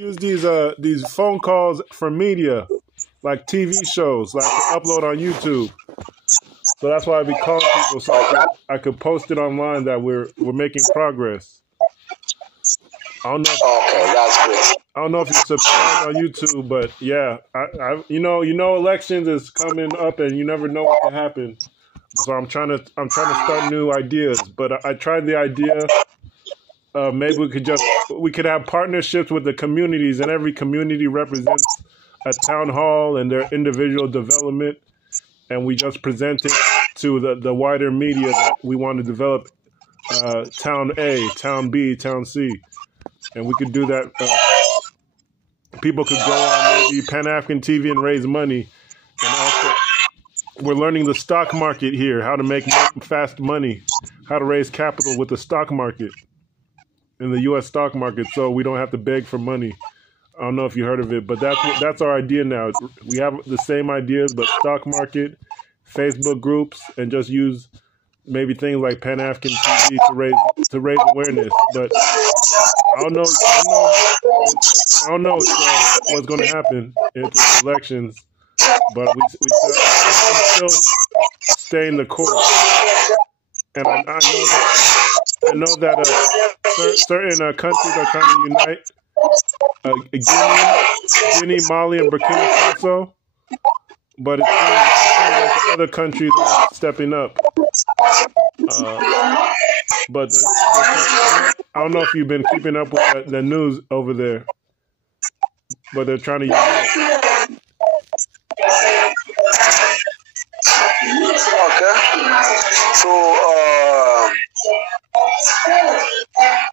use these phone calls for media, like TV shows, like to upload on YouTube. So that's why I be calling people so I could post it online that we're making progress. I don't know. Okay, that's great. I don't know if you subscribe on YouTube, but yeah, I you know elections is coming up and you never know what can happen. So I'm trying to start new ideas. But I tried the idea. Maybe we could have partnerships with the communities, and every community represents a town hall and their individual development, and we just present it to the wider media that we want to develop town A, town B, town C, and we could do that. People could go on maybe Pan-African TV and raise money, and also we're learning the stock market here, how to make fast money, how to raise capital with the stock market. In the U.S. stock market, so we don't have to beg for money. I don't know if you heard of it, but that's our idea now. We have the same ideas, but stock market, Facebook groups, and just use maybe things like Pan-African TV to raise awareness. But I don't know what's going to happen in the elections. But we still staying the course, and I know that certain countries are trying to unite, Guinea, Mali, and Burkina Faso, but it seems like other countries are stepping up. But I don't know if you've been keeping up with the news over there, but they're trying to unite. Okay. So,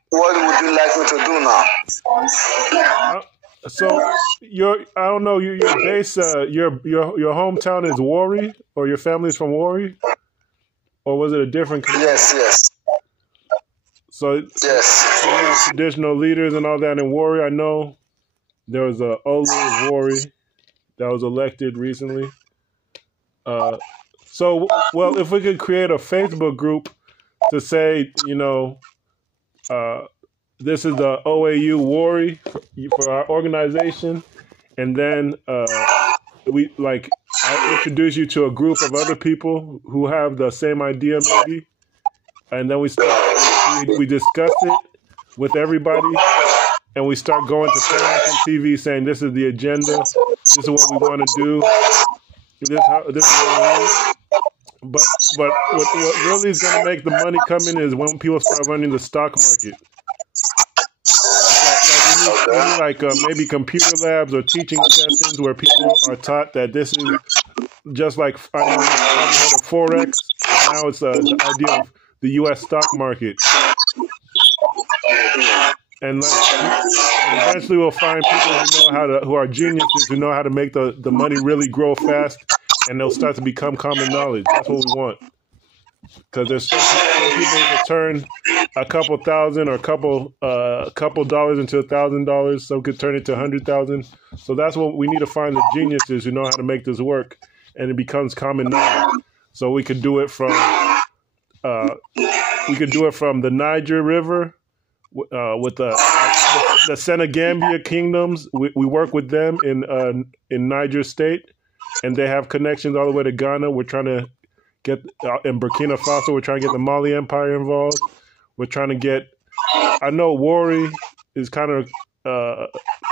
what would you like me to do now? So I don't know, your base, your hometown is Warri, or your family's from Warri, or was it a different community? Yes. So yes, traditional leaders and all that in Warri. I know there was a OAU Warri that was elected recently. So, well, if we could create a Facebook group to say, this is the OAU Warri for our organization, and then I'll introduce you to a group of other people who have the same idea, maybe, and then we discuss it with everybody, and we start going to Pan-African TV saying this is the agenda, this is what we want to do, this is what we want. But what really is going to make the money come in is when people start running the stock market. Like maybe computer labs or teaching sessions where people are taught that this is just like, I know you've heard of Forex. Now it's the idea of the U.S. stock market. And eventually we'll find people who are geniuses, who know how to make the money really grow fast, and they'll start to become common knowledge. That's what we want. Because there's some people that turn a couple thousand or a couple dollars into $1,000. Some could turn it to 100,000. So that's what we need to find, the geniuses who know how to make this work, and it becomes common knowledge. So we could do it from the Niger River with the Senegambia kingdoms. We work with them in Niger State, and they have connections all the way to Ghana. We're trying to get in Burkina Faso. We're trying to get the Mali Empire involved. We're trying to get. I know Warri is kind of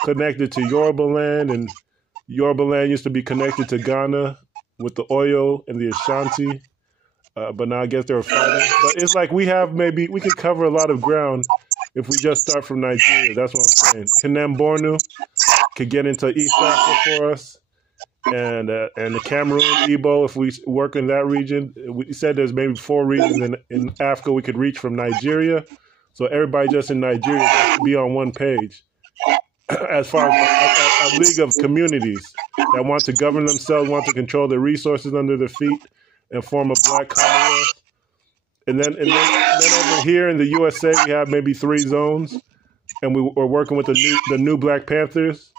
connected to Yoruba land, and Yoruba land used to be connected to Ghana with the Oyo and the Ashanti, but now I guess they're fighting. But it's like we could cover a lot of ground if we just start from Nigeria. That's what I'm saying. Kanem Bornu could get into East Africa for us. And the Cameroon, Igbo, if we work in that region. We said there's maybe 4 regions in Africa we could reach from Nigeria. So everybody just in Nigeria has to be on one page. As far as a league of communities that want to govern themselves, want to control the resources under their feet, and form a black commonwealth. And then over here in the USA, we have maybe 3 zones, and we're working with the new Black Panthers.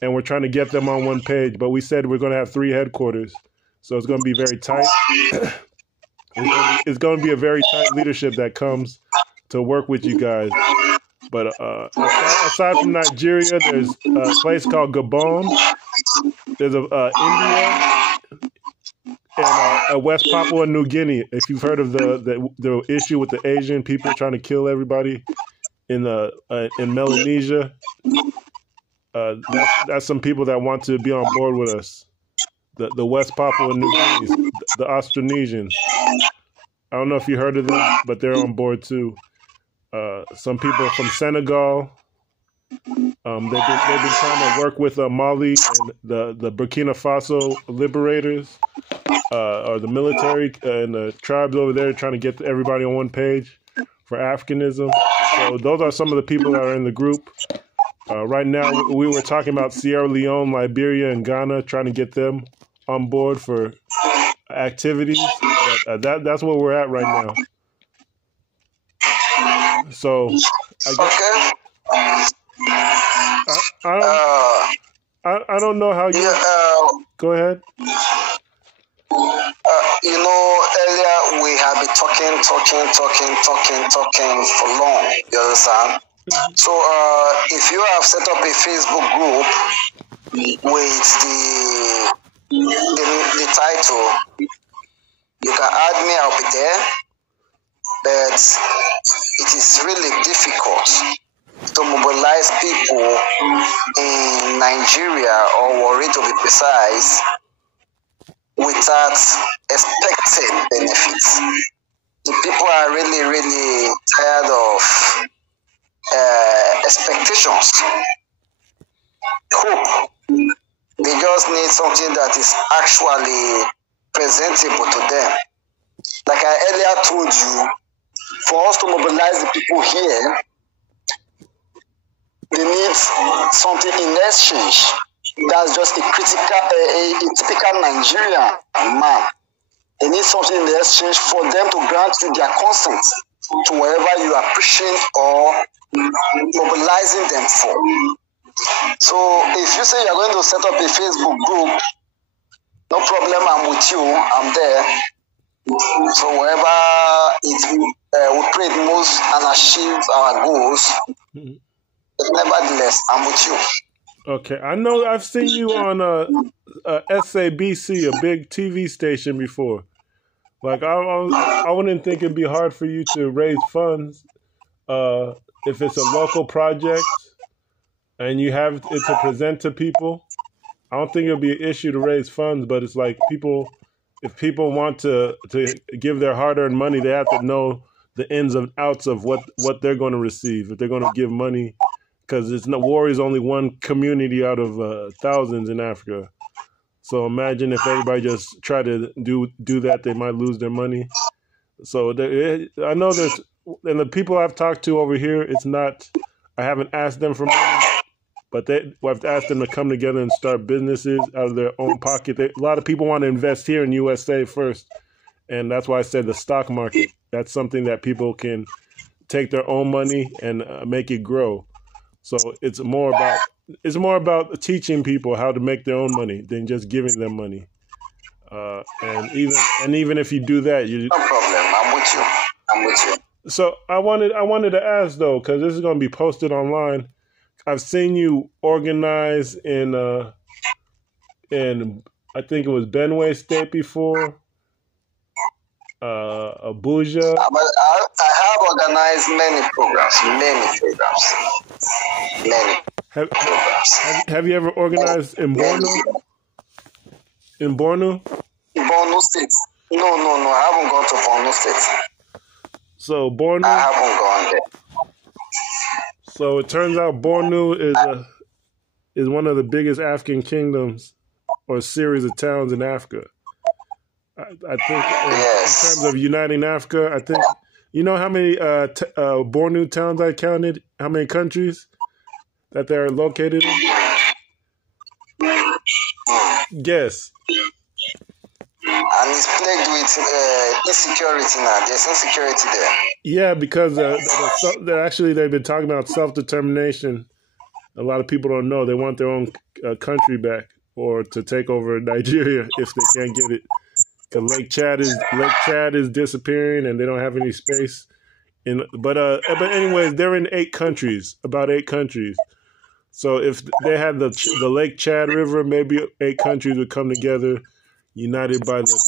And we're trying to get them on one page. But we said we're going to have 3 headquarters. So it's going to be very tight. It's going to be a very tight leadership that comes to work with you guys. But aside from Nigeria, there's a place called Gabon. There's India and West Papua New Guinea. If you've heard of the issue with the Asian people trying to kill everybody in Melanesia, that's some people that want to be on board with us. The West Papua New Guineas, the Austronesians. I don't know if you heard of them, but they're on board too. Some people from Senegal. They've been trying to work with Mali and the Burkina Faso liberators, or the military and the tribes over there, trying to get everybody on one page for Africanism. So those are some of the people that are in the group. Right now, we were talking about Sierra Leone, Liberia, and Ghana, trying to get them on board for activities. That's where we're at right now. So, I don't know how you. Go ahead. Earlier we have been talking for long. You understand? Mm-hmm. So, if you have set up a Facebook group with the title, you can add me. I'll be there. But it is really difficult to mobilize people in Nigeria, or Warri to be precise, without expected benefits. The people are really, really tired of expectations, hope. They just need something that is actually presentable to them. Like I earlier told you, for us to mobilize the people here, they need something in exchange. That's just a typical Nigerian man. They need something in the exchange for them to grant you their consent to whatever you are pushing or mobilizing them for. So if you say you're going to set up a Facebook group, no problem, I'm with you, I'm there. So wherever we pray the most and achieve our goals, but nevertheless, I'm with you. Okay, I know I've seen you on SABC, a big TV station, before. Like I wouldn't think it'd be hard for you to raise funds if it's a local project and you have it to present to people. I don't think it'll be an issue to raise funds, but it's like if people want to give their hard-earned money, they have to know the ins and outs of what they're going to receive. If they're going to give money, because Warri is only one community out of thousands in Africa. So imagine if everybody just try to do that, they might lose their money. So I know there's, and the people I've talked to over here, it's not, I haven't asked them for money, but I've asked them to come together and start businesses out of their own pocket. A lot of people want to invest here in USA first. And that's why I said the stock market. That's something that people can take their own money and make it grow. So it's more about teaching people how to make their own money than just giving them money. And even if you do that, no problem. I'm with you. So I wanted to ask though, because this is going to be posted online. I've seen you organize in I think it was Benue State before, Abuja. I have organized many programs. Have you ever organized in Borno? In Borno? Borno State. No. I haven't gone to Borno State. So Borno. I haven't gone there. So it turns out Borno is one of the biggest African kingdoms or series of towns in Africa. I think in terms of uniting Africa, I think, you know how many Borno towns I counted? How many countries that they're located in? Guess. And it's plagued with insecurity now. There's insecurity there. Yeah, because actually they've been talking about self-determination. A lot of people don't know. They want their own country back or to take over Nigeria if they can't get it. The Lake Chad is disappearing and they don't have any space But anyways, they're in 8 countries, about 8 countries. So if they had the Lake Chad River, maybe 8 countries would come together, united by the